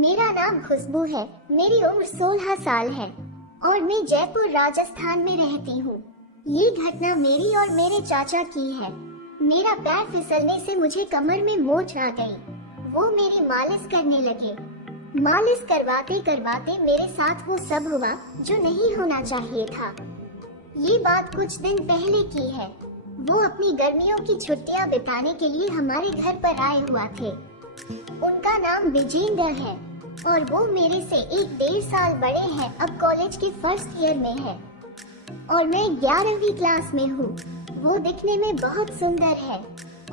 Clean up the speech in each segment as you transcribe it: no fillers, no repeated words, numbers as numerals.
मेरा नाम खुशबू है। मेरी उम्र 16 साल है और मैं जयपुर राजस्थान में रहती हूँ। ये घटना मेरी और मेरे चाचा की है। मेरा पैर फिसलने से मुझे कमर में मोच आ गई। वो मेरी मालिश करने लगे। मालिश करवाते करवाते मेरे साथ वो सब हुआ जो नहीं होना चाहिए था। ये बात कुछ दिन पहले की है। वो अपनी गर्मियों की छुट्टियां बिताने के लिए हमारे घर पर आए हुआ थे। उनका नाम विजेंद्र है और वो मेरे से 1-1.5 साल बड़े हैं। अब कॉलेज के फर्स्ट ईयर में है और मैं 11वीं क्लास में हूँ। वो दिखने में बहुत सुंदर है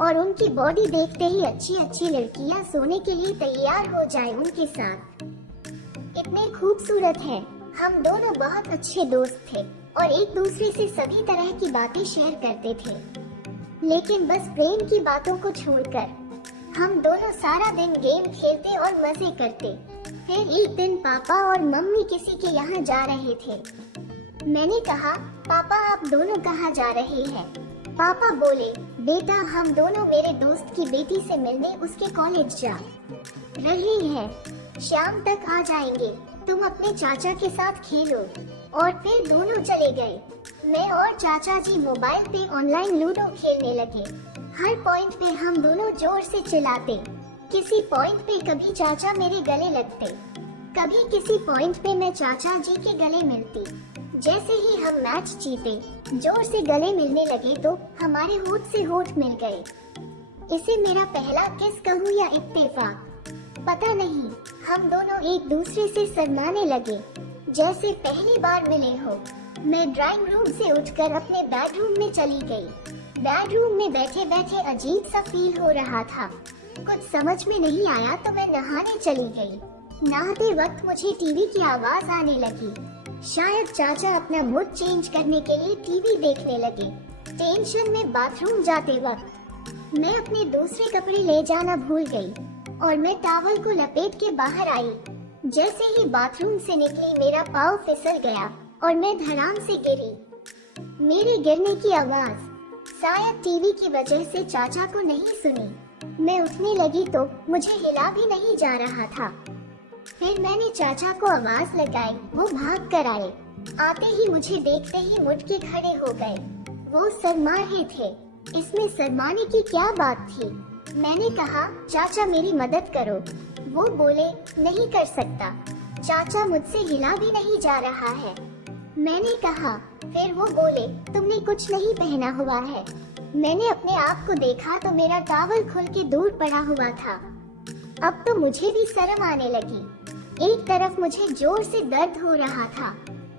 और उनकी बॉडी देखते ही अच्छी अच्छी लड़कियाँ सोने के लिए तैयार हो जाए उनके साथ। इतने खूबसूरत है। हम दोनों बहुत अच्छे दोस्त थे और एक दूसरे से सभी तरह की बातें शेयर करते थे, लेकिन बस प्रेम की बातों को छोड़कर। हम दोनों सारा दिन गेम खेलते और मजे करते। फिर एक दिन पापा और मम्मी किसी के यहाँ जा रहे थे। मैंने कहा, पापा आप दोनों कहाँ जा रहे हैं? पापा बोले, बेटा हम दोनों मेरे दोस्त की बेटी से मिलने उसके कॉलेज जा रहे हैं। शाम तक आ जाएंगे। तुम अपने चाचा के साथ खेलो। और फिर दोनों चले गए। मैं और चाचा जी मोबाइल पे ऑनलाइन लूडो खेलने लगे। हर पॉइंट पे हम दोनों जोर से चिल्लाते। किसी पॉइंट पे कभी चाचा मेरे गले लगते, कभी किसी पॉइंट पे मैं चाचा जी के गले मिलती। जैसे ही हम मैच जीते, जोर से गले मिलने लगे तो हमारे होठ से होठ मिल गए। इसे मेरा पहला किस कहूँ या इत्तेफाक, पता नहीं। हम दोनों एक दूसरे से शर्माने लगे जैसे पहली बार मिले हो। मैं ड्राइंग रूम से उठकर अपने बेडरूम में चली गई। बेडरूम में बैठे बैठे अजीब सा फील हो रहा था। कुछ समझ में नहीं आया तो मैं नहाने चली गई। नहाते वक्त मुझे टीवी की आवाज आने लगी। शायद चाचा अपना मूड चेंज करने के लिए टीवी देखने लगे। टेंशन में बाथरूम जाते वक्त मैं अपने दूसरे कपड़े ले जाना भूल गई और मैं टॉवल को लपेट के बाहर आई। जैसे ही बाथरूम से निकली मेरा पाँव फिसल गया और मैं धड़ाम से गिरी। मेरे गिरने की आवाज शायद टीवी की वजह से चाचा को नहीं सुनी। मैं उठने लगी तो मुझे हिला भी नहीं जा रहा था। फिर मैंने चाचा को आवाज लगाई। वो भाग कर आए। आते ही मुझे देखते ही मुड़ के खड़े हो गए। वो शर्मा रहे थे। इसमें शर्माने की क्या बात थी? मैंने कहा, चाचा मेरी मदद करो। वो बोले, नहीं कर सकता, चाचा मुझसे हिला भी नहीं जा रहा है। मैंने कहा, फिर वो बोले, तुमने कुछ नहीं पहना हुआ है। मैंने अपने आप को देखा तो मेरा टॉवल खुल के दूर पड़ा हुआ था। अब तो मुझे भी शर्म आने लगी। एक तरफ मुझे जोर से दर्द हो रहा था,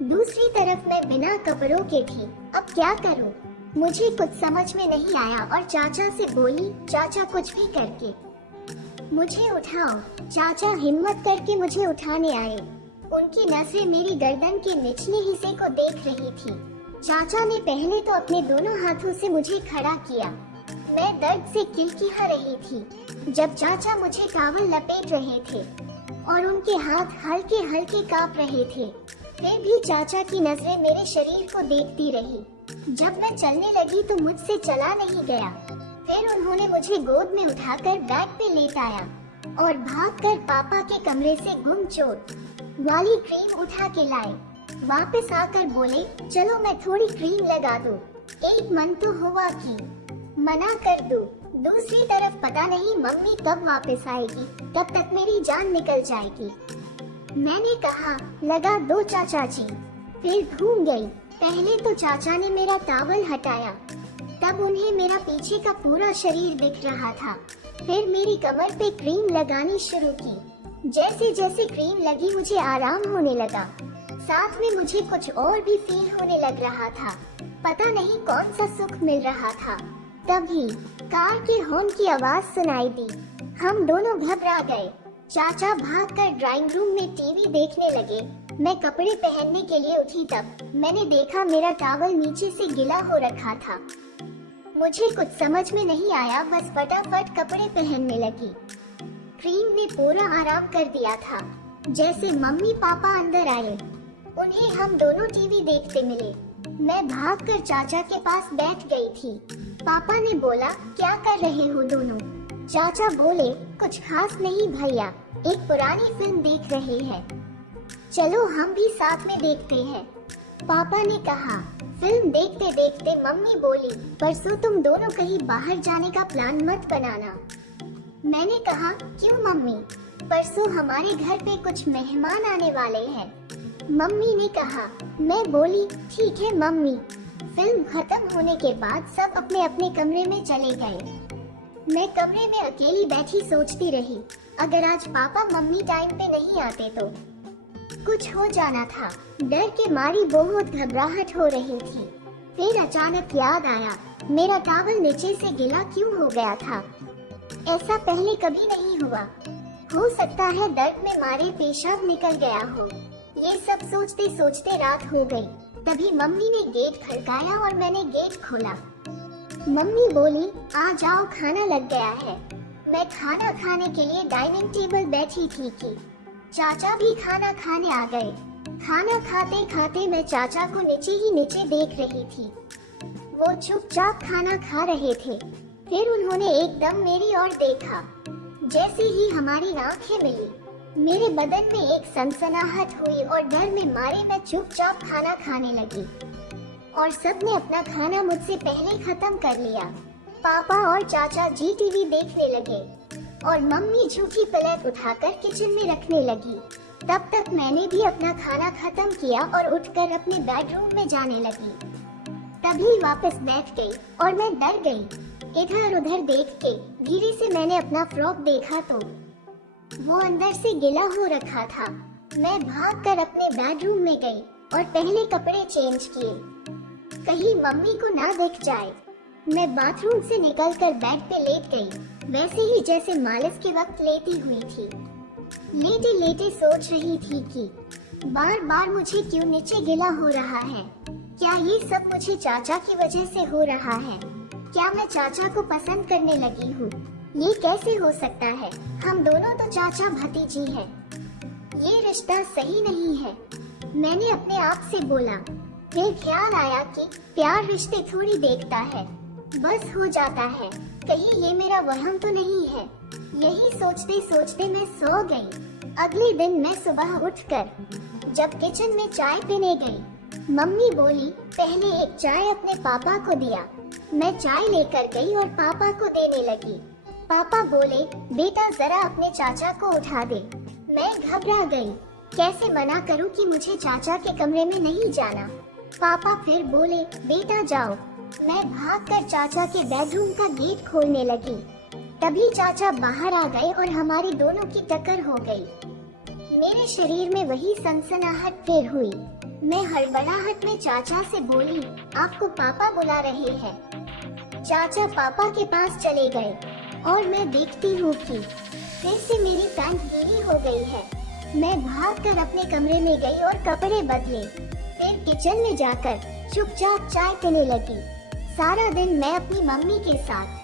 दूसरी तरफ मैं बिना कपड़ों के थी। अब क्या करूं? मुझे कुछ समझ में नहीं आया और चाचा से बोली, चाचा कुछ भी करके मुझे उठाओ। चाचा हिम्मत करके मुझे उठाने आए। उनकी नजरें मेरी गर्दन के निचले हिस्से को देख रही थी। चाचा ने पहले तो अपने दोनों हाथों से मुझे खड़ा किया। मैं दर्द से किलकिहा रही थी जब चाचा मुझे टॉवल लपेट रहे थे और उनके हाथ हल्के हल्के कांप रहे थे। फिर भी चाचा की नजरें मेरे शरीर को देखती रही। जब मैं चलने लगी तो मुझसे चला नहीं गया। फिर उन्होंने मुझे गोद में उठाकर बैग पे लेटाया और भागकर पापा के कमरे से गुमचोर वाली क्रीम उठा के लाए। वापस आकर बोले, चलो मैं थोड़ी क्रीम लगा दूं। एक मन तो हुआ कि मना कर दूं। दूसरी तरफ पता नहीं मम्मी कब वापस आएगी, तब तक मेरी जान निकल जाएगी। मैंने कहा, लगा दो चाचा जी। फिर घूम गई। पहले तो चाचा ने मेरा टॉवल हटाया, तब उन्हें मेरा पीछे का पूरा शरीर दिख रहा था। फिर मेरी कमर पे क्रीम लगानी शुरू की। जैसे जैसे क्रीम लगी मुझे आराम होने लगा। साथ में मुझे कुछ और भी फील होने लग रहा था। पता नहीं कौन सा सुख मिल रहा था। तभी कार के हॉर्न की आवाज सुनाई दी। हम दोनों घबरा गए। चाचा भागकर ड्राइंग रूम में टीवी देखने लगे। मैं कपड़े पहनने के लिए उठी तब मैंने देखा मेरा टॉवल नीचे से गिला हो रखा था। मुझे कुछ समझ में नहीं आया, बस फटाफट कपड़े पहनने लगी। क्रीम ने पूरा आराम कर दिया था। जैसे मम्मी पापा अंदर आए, उन्हें हम दोनों टीवी देखते मिले। मैं भागकर चाचा के पास बैठ गई थी। पापा ने बोला, क्या कर रहे हो दोनों? चाचा बोले, कुछ खास नहीं भैया, एक पुरानी फिल्म देख रहे हैं। चलो हम भी साथ में देखते हैं। पापा ने कहा। फिल्म देखते देखते मम्मी बोली, परसों तुम दोनों कहीं बाहर जाने का प्लान मत बनाना। मैंने कहा, क्यों मम्मी? परसों हमारे घर पे कुछ मेहमान आने वाले हैं। मम्मी ने कहा। मैं बोली, ठीक है मम्मी। फिल्म खत्म होने के बाद सब अपने अपने कमरे में चले गए। मैं कमरे में अकेली बैठी सोचती रही, अगर आज पापा मम्मी टाइम पे नहीं आते तो कुछ हो जाना था। डर के मारी बहुत घबराहट हो रही थी। फिर अचानक याद आया, मेरा टॉवल नीचे से गीला क्यों हो गया था? ऐसा पहले कभी नहीं हुआ। हो सकता है दर्द में मारे पेशाब निकल गया हो। ये सब सोचते सोचते रात हो गई। तभी मम्मी ने गेट खड़काया और मैंने गेट खोला। मम्मी बोली, आ जाओ, खाना लग गया है। मैं खाना खाने के लिए डाइनिंग टेबल बैठी थी कि चाचा भी खाना खाने आ गए। खाना खाते खाते मैं चाचा को नीचे ही नीचे देख रही थी। वो चुपचाप खाना खा रहे थे। फिर उन्होंने एकदम मेरी ओर देखा। जैसे ही हमारी आंखें मिली, मेरे बदन में एक सनसनाहट हुई और डर में मारे मैं चुपचाप खाना खाने लगी। और सबने अपना खाना मुझसे पहले खत्म कर लिया। पापा और चाचा जी टीवी देखने लगे और मम्मी झूठी प्लेट उठाकर किचन में रखने लगी। तब तक मैंने भी अपना खाना खत्म किया और उठकर अपने बेडरूम में जाने लगी। तभी वापस बैठ गई और मैं डर गई। इधर उधर देख के धीरे से मैंने अपना फ्रॉक देखा तो वो अंदर से गीला हो रखा था। मैं भागकर अपने बेडरूम में गई और पहले कपड़े चेंज किए, कहीं मम्मी को ना दिख जाए। मैं बाथरूम से निकलकर बेड पे लेट गई, वैसे ही जैसे मालिश के वक्त लेटी हुई थी। लेटे लेटे सोच रही थी कि बार बार मुझे क्यों नीचे गीला हो रहा है। क्या ये सब मुझे चाचा की वजह से हो रहा है? क्या मैं चाचा को पसंद करने लगी हूँ? ये कैसे हो सकता है? हम दोनों तो चाचा भतीजी हैं। ये रिश्ता सही नहीं है। मैंने अपने आप से बोला। फिर ख्याल आया कि प्यार रिश्ते थोड़ी देखता है, बस हो जाता है। कहीं ये मेरा वहम तो नहीं है? यही सोचते सोचते मैं सो गई। अगले दिन मैं सुबह उठकर जब किचन में चाय पीने गई, मम्मी बोली, पहले एक चाय अपने पापा को दिया। मैं चाय लेकर गई और पापा को देने लगी। पापा बोले, बेटा जरा अपने चाचा को उठा दे। मैं घबरा गई, कैसे मना करूं कि मुझे चाचा के कमरे में नहीं जाना। पापा फिर बोले, बेटा जाओ। मैं भागकर चाचा के बेडरूम का गेट खोलने लगी। तभी चाचा बाहर आ गए और हमारी दोनों की टक्कर हो गई। मेरे शरीर में वही सनसनाहट फिर हुई। मैं हड़बड़ाहट में चाचा से बोली, आपको पापा बुला रहे हैं। चाचा पापा के पास चले गए और मैं देखती हूँ कि फिर से मेरी पैंट गीली हो गई है। मैं भागकर अपने कमरे में गई और कपड़े बदले। फिर किचन में जाकर चुपचाप चाय पीने लगी। सारा दिन मैं अपनी मम्मी के साथ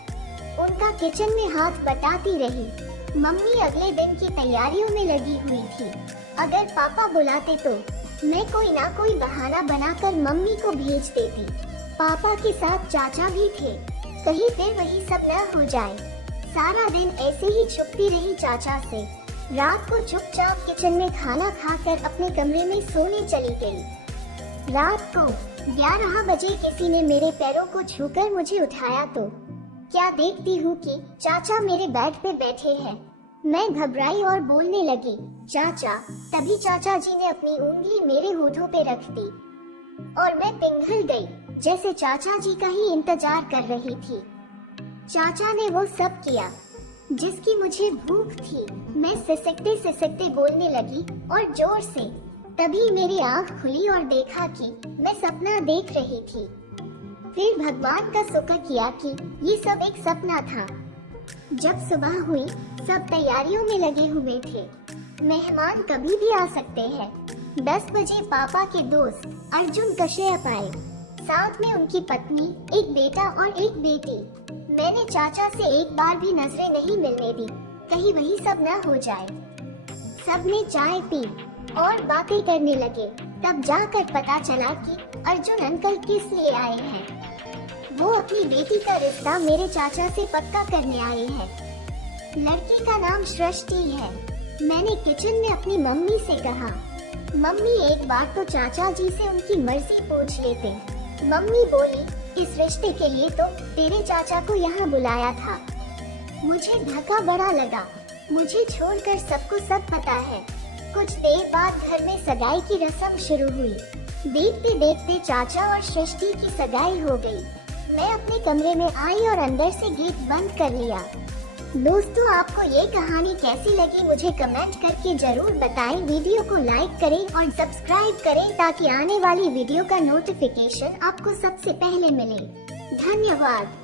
उनका किचन में हाथ बटाती रही। मम्मी अगले दिन की तैयारियों में लगी हुई थी। अगर पापा बुलाते तो मैं कोई ना कोई बहाना बनाकर मम्मी को भेज देती। पापा के साथ चाचा भी थे, कहीं फिर वही सब न हो जाए। सारा दिन ऐसे ही छुपती रही चाचा से। रात को चुपचाप किचन में खाना खाकर अपने कमरे में सोने चली गई। रात को 11 बजे किसी ने मेरे पैरों को छूकर मुझे उठाया तो क्या देखती हूँ कि चाचा मेरे बेड पे बैठे हैं। मैं घबराई और बोलने लगी, चाचा। तभी चाचा जी ने अपनी उंगली मेरे होठों पे रख दी और मैं पिघल गई, जैसे चाचा जी का ही इंतजार कर रही थी। चाचा ने वो सब किया जिसकी मुझे भूख थी। मैं सिसकते सिसकते बोलने लगी और जोर से। तभी मेरी आंख खुली और देखा कि मैं सपना देख रही थी। फिर भगवान का शुक्र किया कि ये सब एक सपना था। जब सुबह हुई, सब तैयारियों में लगे हुए थे। मेहमान कभी भी आ सकते हैं। 10 बजे पापा के दोस्त अर्जुन कश्यप आए, साथ में उनकी पत्नी, एक बेटा और एक बेटी। मैंने चाचा से एक बार भी नजरें नहीं मिलने दी, कहीं वही सब न हो जाए। सबने चाय पी और बातें करने लगे। तब जाकर पता चला कि अर्जुन अंकल किस लिए आए हैं। वो अपनी बेटी का रिश्ता मेरे चाचा से पक्का करने आए हैं। लड़की का नाम सृष्टि है। मैंने किचन में अपनी मम्मी से कहा, मम्मी एक बार तो चाचा जी से उनकी मर्जी पूछ लेते। मम्मी बोली, इस रिश्ते के लिए तो तेरे चाचा को यहाँ बुलाया था। मुझे धक्का बड़ा लगा। मुझे छोड़कर सबको सब पता है। कुछ देर बाद घर में सगाई की रस्म शुरू हुई। देखते देखते चाचा और सृष्टि की सगाई हो गई। मैं अपने कमरे में आई और अंदर से गेट बंद कर लिया। दोस्तों, आपको ये कहानी कैसी लगी मुझे कमेंट करके जरूर बताएं। वीडियो को लाइक करें और सब्सक्राइब करें ताकि आने वाली वीडियो का नोटिफिकेशन आपको सबसे पहले मिले। धन्यवाद।